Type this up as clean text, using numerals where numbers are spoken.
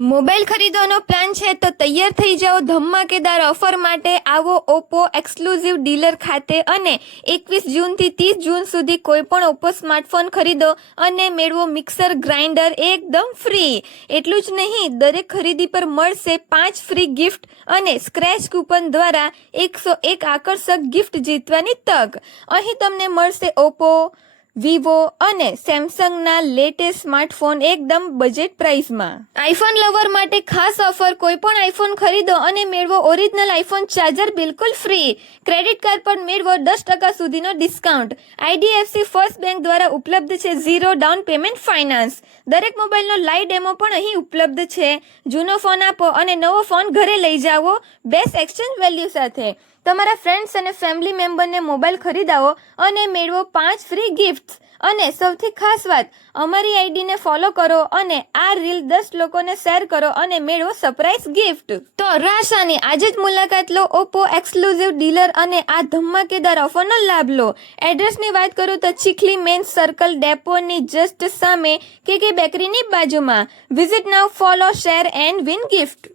Mobile ખરીદવાનો plan છે તો તૈયાર થઈ જાઓ ધમાકેદાર ઓફર માટે આવો ઓપ્પો એક્સક્લુઝિવ ડીલર ખાતે અને 21 જૂનથી 30 જૂન સુધી કોઈ પણ ઓપ્પો સ્માર્ટફોન ખરીદો અને મેળવો મિક્સર ગ્રાઇન્ડર એકદમ ફ્રી। એટલું જ નહીં, દરેક ખરીદી પર મળશે 5 ફ્રી ગિફ્ટ અને સ્ક્રેચ કૂપન દ્વારા 101 આકર્ષક ગિફ્ટ જીતવાની તક। અહીં તમને મળશે ઓપ્પો, વિવો અને સેમસંગના લેટેસ્ટ સ્માર્ટફોન એકદમ બજેટ પ્રાઇસમાં। આઈફોન લવર માટે ખાસ ઓફર, કોઈ પણ આઈફોન ખરીદો અને મેળવો ઓરિજિનલ આઈફોન ચાર્જર બિલકુલ ફ્રી। ક્રેડિટ કાર્ડ પર મેળવો 10% સુધીનો ડિસ્કાઉન્ટ। આઈડીએફસી ફર્સ્ટ બેંક દ્વારા ઉપલબ્ધ છે ઝીરો ડાઉન પેમેન્ટ ફાઇનાન્સ। દરેક મોબાઈલનો લાઈવ ડેમો પણ અહીં ઉપલબ્ધ છે। જૂનો ફોન આપો અને નવો ફોન ઘરે લઈ જાઓ બેસ્ટ એક્સચેન્જ વેલ્યુ સાથે। તમારા ફ્રેન્ડ્સ અને ફેમિલી મેમ્બરને મોબાઈલ ખરીદાવો અને મેળવો 5 ફ્રી ગિફ્ટ્સ। અને સૌથી ખાસ વાત, અમારી આઈડીને ફોલો કરો અને આ રીલ 10 લોકોને શેર કરો અને મેળવો સરપ્રાઈઝ ગિફ્ટ। તો રાશાની આજે જ મુલાકાત લો ઓપ્પો એક્સક્લુઝિવ ડીલર અને આ ધમાકેદાર ઓફરનો લાભ લો। એડ્રેસની વાત કરું તો ચીખલી મેન સર્કલ ડેપોની જસ્ટ સામે કેકે બેકરીની બાજુમાં। Visit now, follow, share and win gift.